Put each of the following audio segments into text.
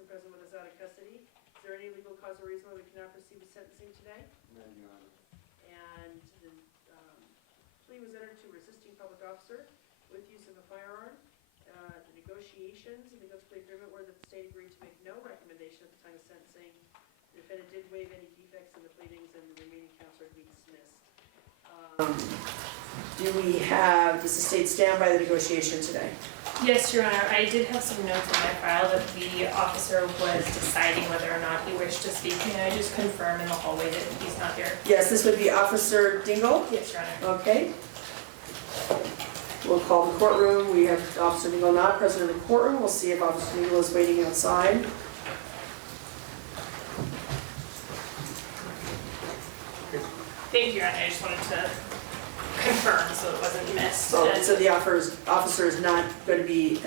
Dixon present with us out of custody. Is there any legal cause or reason why we cannot proceed with sentencing today? None, Your Honor. And the plea was entered to resisting public officer with use of a firearm. The negotiations in the guilty plea agreement were that the state agreed to make no recommendation at the time of sentencing. The defendant did waive any defects in the pleadings, and the remaining counts are to be dismissed. Does the state stand by the negotiation today? Yes, Your Honor. I did have some notes in my file that the officer was deciding whether or not he wished to speak. Can I just confirm in the hallway that he's not here? Yes, this would be Officer Dingle. Yes, Your Honor. Okay. We'll call the courtroom. We have Officer Dingle not present in the courtroom. We'll see if Officer Dingle is waiting outside. Thank you, Your Honor. I just wanted to confirm so it wasn't missed. So the officer is not going to be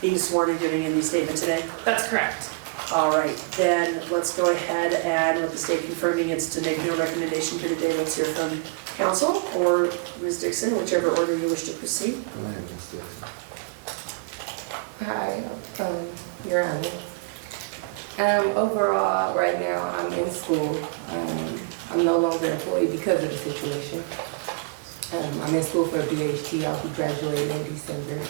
being sworn and giving any statement today? That's correct. All right, then let's go ahead and let the state confirming it's to make no recommendation here today. Let's hear from counsel or Ms. Dixon, whichever order you wish to proceed. Go ahead, Ms. Dixon. Hi, Your Honor. Overall, right now, I'm in school. I'm no longer employed because of the situation. I'm in school for a BHT. I'll be graduating in December.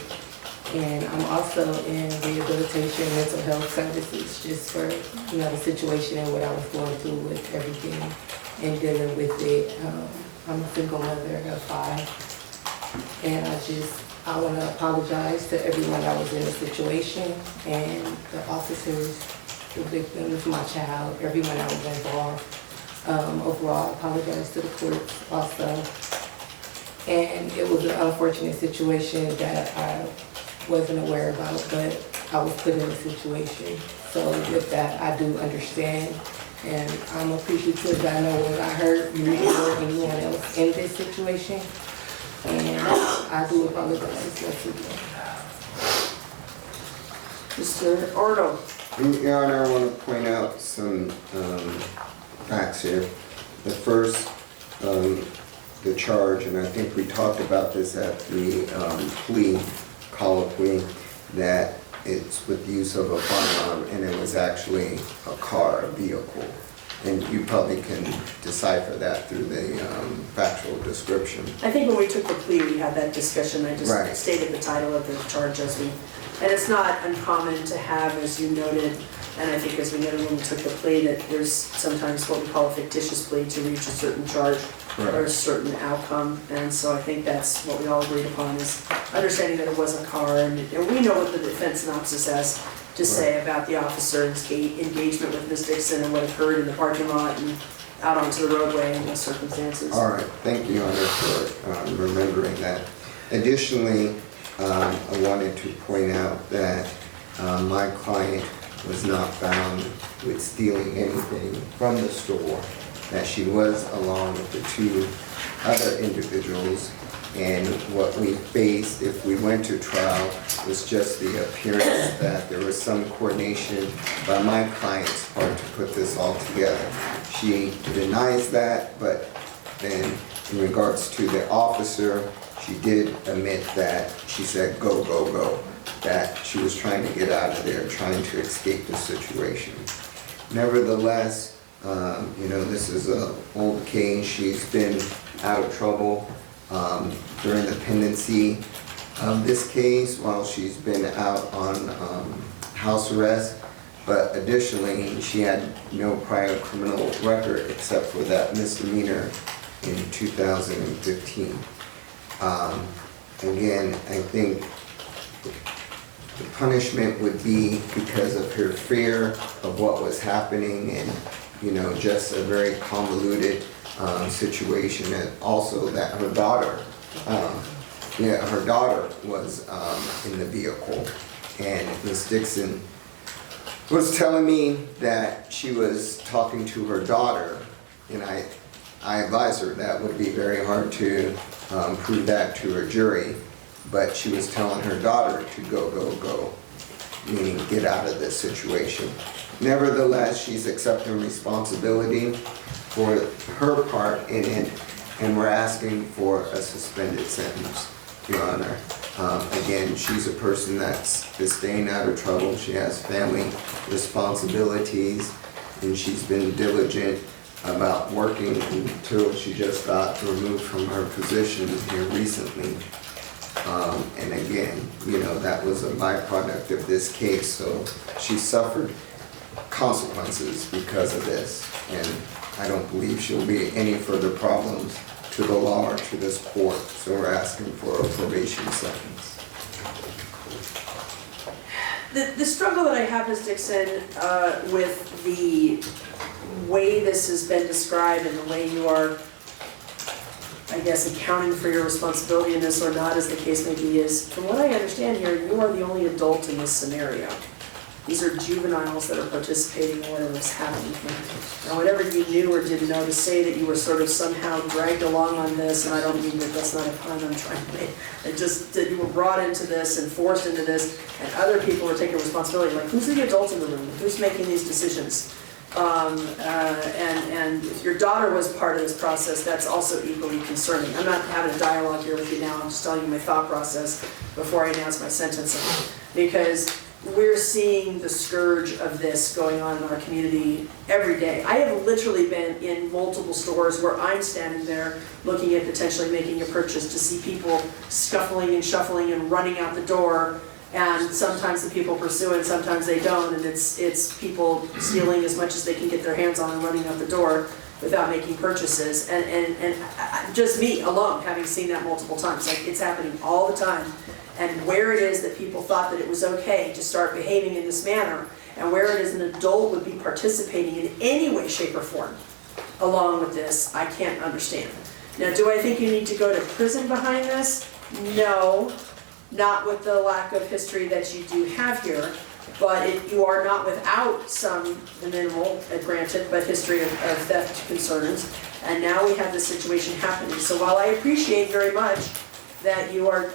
And I'm also in rehabilitation, mental health services, just for, the situation and what I was going through with everything and dealing with it. I'm a single mother of 5. And I want to apologize to everyone that was in the situation and the officers, the victims, my child, everyone that was involved. Overall, I apologize to the courts also. And it was an unfortunate situation that I wasn't aware about, but I was put in a situation. So with that, I do understand. And I'm appreciative that I know when I heard you or anyone else in this situation. And I do apologize once again. Mr. Ordo. Your Honor, I want to point out some facts here. The first, the charge, and I think we talked about this at the plea colloquy, that it's with the use of a firearm, and it was actually a car, a vehicle. And you probably can decipher that through the factual description. I think when we took the plea, we had that discussion. I just Right. stated the title of the charge as we, and it's not uncommon to have, as you noted, and I think as we noted when we took the plea, that there's sometimes what we call a fictitious plea to reach a certain charge or a certain outcome. And so I think that's what we all agreed upon, is understanding that it was a car, and we know what the defense synopsis has to say about the officer's engagement with Ms. Dixon and what occurred in the parking lot and out onto the roadway in those circumstances. All right, thank you, Your Honor, for remembering that. Additionally, I wanted to point out that my client was not found with stealing anything from the store, that she was along with the 2 other individuals, and what we faced if we went to trial was just the appearance that there was some coordination by my client's part to put this all together. She denies that, but then in regards to the officer, she did admit that she said, go, go, go, that she was trying to get out of there, trying to escape the situation. Nevertheless, this is an old case. She's been out of trouble during the pendency of this case while she's been out on house arrest, but additionally, she had no prior criminal record except for that misdemeanor in 2015. Again, I think the punishment would be because of her fear of what was happening and, just a very convoluted situation, and also that her daughter, was in the vehicle, and Ms. Dixon was telling me that she was talking to her daughter, and I advised her that would be very hard to prove that to her jury, but she was telling her daughter to go, go, go, meaning get out of this situation. Nevertheless, she's accepting responsibility for her part in it, and we're asking for a suspended sentence, Your Honor. Again, she's a person that's staying out of trouble. She has family responsibilities, and she's been diligent about working until she just got removed from her position here recently. And again, you know, that was a byproduct of this case, so she suffered consequences because of this. And I don't believe she'll be any further problems to the law or to this court, so we're asking for a probation sentence. The struggle that I have, Ms. Dixon, with the way this has been described and the way you are, I guess, accounting for your responsibility in this or not, as the case may be, is, from what I understand here, you are the only adult in this scenario. These are juveniles that are participating in whatever is happening here. Now, whatever you knew or didn't know, to say that you were sort of somehow dragged along on this, and I don't mean that that's not a pun I'm trying to make, and just that you were brought into this and forced into this, and other people were taking responsibility, like, who's the adult in the room? Who's making these decisions? And if your daughter was part of this process, that's also equally concerning. I'm not having a dialogue here with you now, I'm just telling you my thought process before I announce my sentencing. Because we're seeing the scourge of this going on in our community every day. I have literally been in multiple stores where I'm standing there looking at potentially making a purchase to see people scuffling and shuffling and running out the door. And sometimes the people pursue it, sometimes they don't, and it's people stealing as much as they can get their hands on and running out the door without making purchases. And just me alone, having seen that multiple times, like, it's happening all the time. And where it is that people thought that it was okay to start behaving in this manner, and where it is an adult would be participating in any way, shape, or form along with this, I can't understand. Now, do I think you need to go to prison behind this? No. Not with the lack of history that you do have here, but you are not without some minimal, granted, but history of theft concerns. And now we have this situation happening. So while I appreciate very much that you are,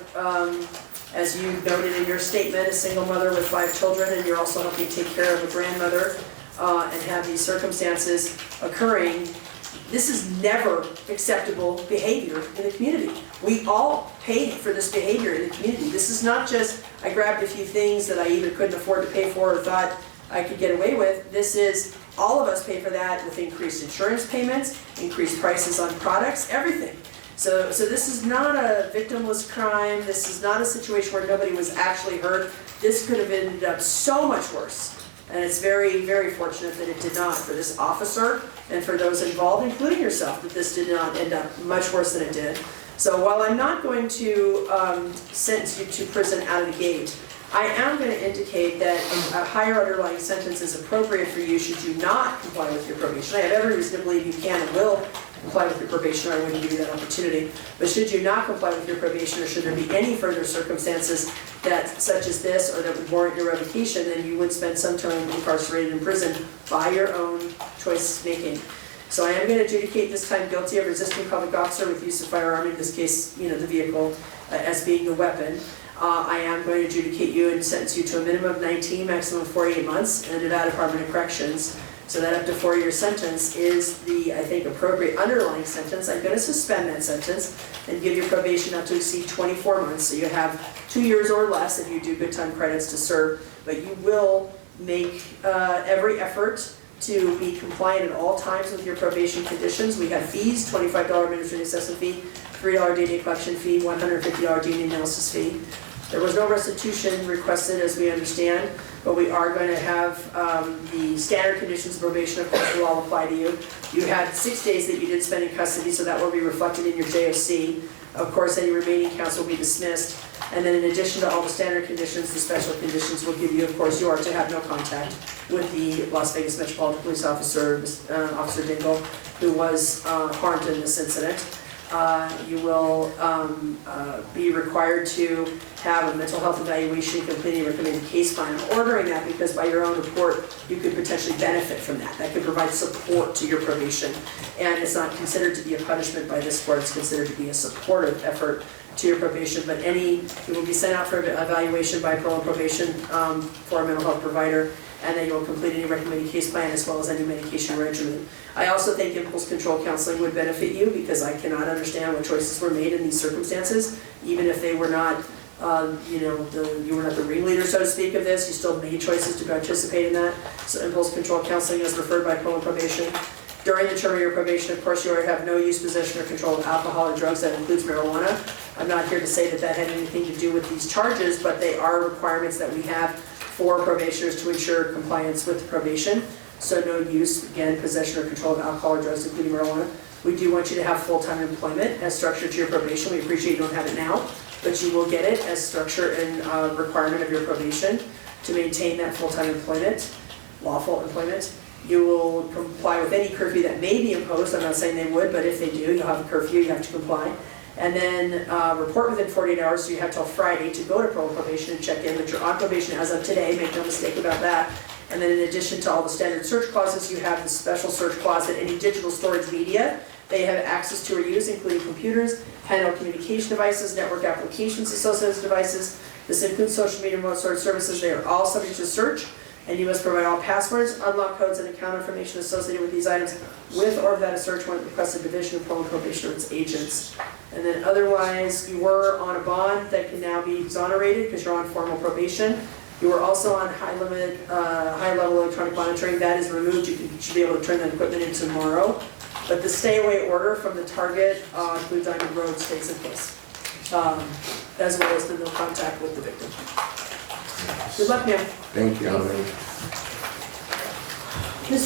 as you noted in your statement, a single mother with 5 children, and you're also helping take care of a grandmother, and have these circumstances occurring, this is never acceptable behavior in the community. We all paid for this behavior in the community. This is not just, I grabbed a few things that I either couldn't afford to pay for or thought I could get away with. This is, all of us pay for that with increased insurance payments, increased prices on products, everything. So this is not a victimless crime. This is not a situation where nobody was actually hurt. This could have ended up so much worse. And it's very, very fortunate that it did not for this officer and for those involved, including yourself, that this did not end up much worse than it did. So while I'm not going to sentence you to prison out of the gate, I am going to indicate that a higher underlying sentence is appropriate for you should you not comply with your probation. I have every reason to believe you can and will comply with your probation, or I wouldn't give you that opportunity. But should you not comply with your probation, or should there be any further circumstances that, such as this, or that would warrant your revocation, then you would spend some time incarcerated in prison by your own choice making. So I am going to adjudicate this time guilty of resisting public officer with use of firearm, in this case, you know, the vehicle, as being the weapon. I am going to adjudicate you and sentence you to a minimum of 19, maximum 48 months in Nevada Department of Corrections. So that up to 4-year sentence is the, I think, appropriate underlying sentence. I'm going to suspend that sentence and give your probation not to exceed 24 months. So you have 2 years or less if you do good time credits to serve. But you will make every effort to be compliant at all times with your probation conditions. We have fees, $25 administrative assessment fee, $3 DNA collection fee, $150 DNA analysis fee. There was no restitution requested, as we understand, but we are going to have the standard conditions of probation, of course, will all apply to you. You had 6 days that you did spend in custody, so that will be reflected in your JOC. Of course, any remaining counts will be dismissed. And then in addition to all the standard conditions, the special conditions will give you, of course, you are to have no contact with the Las Vegas Metropolitan Police Officer, Officer Dingle, who was harmed in this incident. You will be required to have a mental health evaluation, completing a recommended case plan. I'm ordering that because by your own report, you could potentially benefit from that. That could provide support to your probation. And it's not considered to be a punishment by this court, it's considered to be a supportive effort to your probation. But you will be sent out for evaluation by parole and probation for a mental health provider, and then you will complete any recommended case plan as well as any medication regimen. I also think impulse control counseling would benefit you, because I cannot understand what choices were made in these circumstances, even if they were not you were not the ringleader, so to speak, of this, you still made choices to participate in that. So impulse control counseling is referred by parole and probation. During the term of your probation, of course, you already have no use, possession, or control of alcohol or drugs, that includes marijuana. I'm not here to say that that had anything to do with these charges, but they are requirements that we have for probationers to ensure compliance with probation. So no use, again, possession or control of alcohol or drugs, including marijuana. We do want you to have full-time employment as structure to your probation. We appreciate you don't have it now, but you will get it as structure and requirement of your probation to maintain that full-time employment, lawful employment. You will comply with any curfew that may be imposed. I'm not saying they would, but if they do, you'll have a curfew, you have to comply. And then report within 48 hours, so you have till Friday to go to parole and probation and check in that you're on probation as of today, make no mistake about that. And then in addition to all the standard search clauses, you have the special search clause that any digital storage media they have access to or use, including computers, handheld communication devices, network applications, associated devices. This includes social media and remote storage services. They are all subject to search, and you must provide all passwords, unlock codes, and account information associated with these items with or without a search warrant requested division of parole and probation or its agents. And then otherwise, you were on a bond that can now be exonerated because you're on formal probation. You were also on high-level electronic monitoring. That is removed. You should be able to turn that equipment in tomorrow. But the stay-away order from the target includes Diamond Road stays in place, as well as the no contact with the victim. Good luck, ma'am. Thank you.